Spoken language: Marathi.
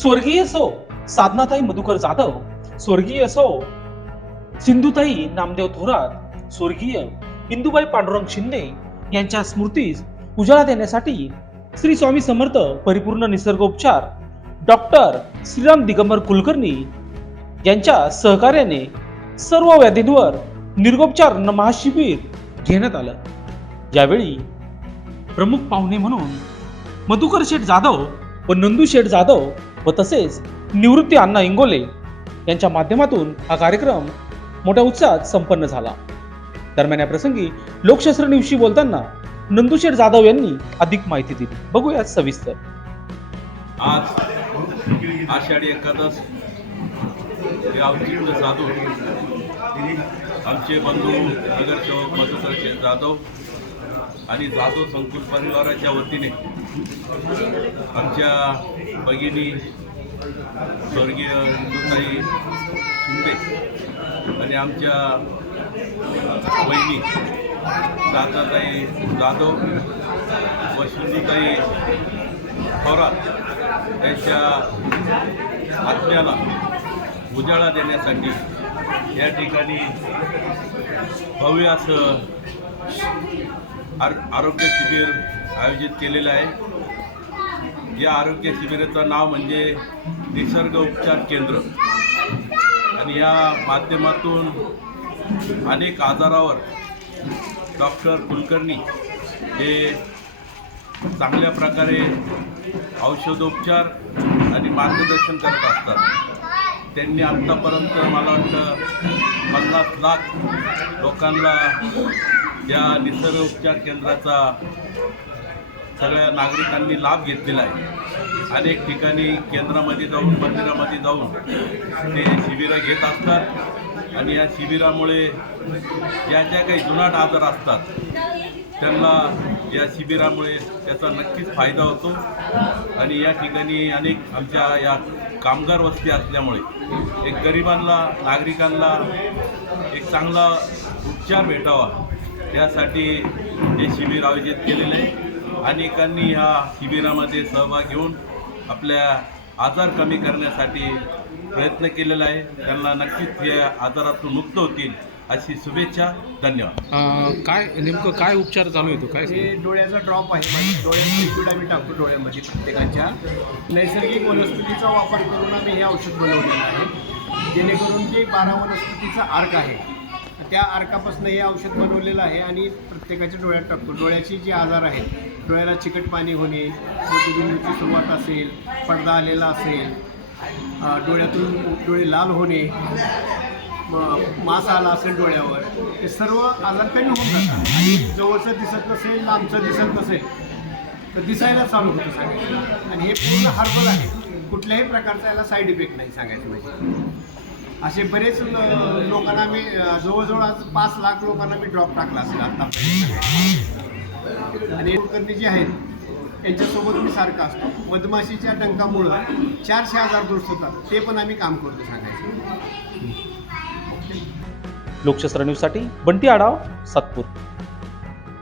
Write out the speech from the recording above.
स्वर्गीय सो साधनाताई मधुकर जाधव स्वर्गीय सो सिंधुताई नामदेव थोरात स्वर्गीय इंदुबाई पांडुरंग शिंदे यांच्या स्मृतीस उजाळा देण्यासाठी श्री स्वामी समर्थ परिपूर्ण निसर्गोपचार डॉक्टर श्रीराम दिगंबर कुलकर्णी यांच्या सहकार्याने सर्व व्याधींवर निर्गोपचार महाशिबिर घेण्यात आलं. यावेळी प्रमुख पाहुणे म्हणून मधुकर शेठ जाधव व नंदू शेठ जाधव व तसेच निवृत्ती अण्णा इंगोले यांच्या माध्यमातून हा कार्यक्रम मोठ्या उत्साहात संपन्न झाला. दरम्यान या प्रसंगी लोकशास्त्र न्यूजशी बोलताना नंदुशेठ जाधव यांनी अधिक माहिती दिली. बघूया सविस्तर. आज आषाढी एकादश हे औचित्य आमचे बंधू नगरसेवक मधुकर जाधव आणि जाधव संकुल परिवाराच्या वतीने आमच्या भगिनी स्वर्गीय हिंदुताई शिंदे आणि आमच्या बहिणी दादाताई जाधव व शिंदूताई थोरात त्यांच्या आत्म्याला उजाळा देण्यासाठी या ठिकाणी भव्य असं आर आरोग्य शिबिर आयोजित केलेलं आहे. या आरोग्य शिबिराचं नाव म्हणजे निसर्ग उपचार केंद्र. आणि या माध्यमातून अनेक आजारावर डॉक्टर कुलकर्णी हे चांगल्या प्रकारे औषधोपचार आणि मार्गदर्शन करत असतात. त्यांनी आत्तापर्यंत मला वाटतं पन्नास लाख लोकांना या निसर्ग उपचार केंद्राचा सगळ्या नागरिकांनी लाभ घेतलेला आहे. अनेक ठिकाणी केंद्रामध्ये जाऊन मंदिरामध्ये जाऊन ते शिबिरं घेत असतात आणि या शिबिरामुळे या ज्या काही जुनाट आजार असतात त्यांना या शिबिरामुळे त्याचा नक्कीच फायदा होतो. आणि या ठिकाणी अनेक आमच्या या कामगार वस्ती असल्यामुळे एक गरिबांना नागरिकांना एक चांगला उपचार भेटावा यासाठी हे शिबिर आयोजित केलेले आहे. अनेकांनी ह्या शिबिरामध्ये सहभाग घेऊन आपल्या आजार कमी करण्यासाठी प्रयत्न केलेला आहे. त्यांना नक्कीच या आजारातून मुक्त होतील अशी शुभेच्छा. धन्यवाद. काय नेमकं काय उपचार चालू येतो काय हे डोळ्याचा ड्रॉप आहे. माझ्या डोळ्यात लिक्विड आम्ही टाकतो डोळ्यामध्ये प्रत्येकाच्या. नैसर्गिक वनस्पतीचा वापर करून आम्ही हे औषध बनवलेलं आहे. जेणेकरून जे बारा वनस्पतीचा आर्क आहे. त्या अर्कापासून हे औषध बनवलेलं आहे आणि प्रत्येकाच्या डोळ्यात टाकतो. डोळ्याचे जे आजार आहेत डोळ्याला चिकट पाणी होणे मोतीबिंदूची सुरुवात असेल पडदा आलेला असेल डोळ्यातून डोळे लाल होणे मास आला असेल डोळ्यावर हे सर्व आजार कमी होत जातात आणि जवळचं दिसत नसेल लांबचं दिसत नसेल तर दिसायला चालू होतं सांगायचं. आणि हे पूर्ण हर्बल आहे. कुठल्याही प्रकारचा याला साईड इफेक्ट नाही सांगायचं म्हणजे. असे बरेच लोकांना मी जवळजवळ आज पाच लाख लोकांना मी ड्रॉप टाकला असेल आता आणि कुलकर्णी जे आहेत यांच्यासोबत मी सारखा असतो. मधमाशीच्या डंकामुळं चारशे हजार दुरुस्त होतात. ते पण आम्ही काम करतो सांगायचं. लोकशास्त्र न्यूजसाठी बंटी आढाव सातपूर.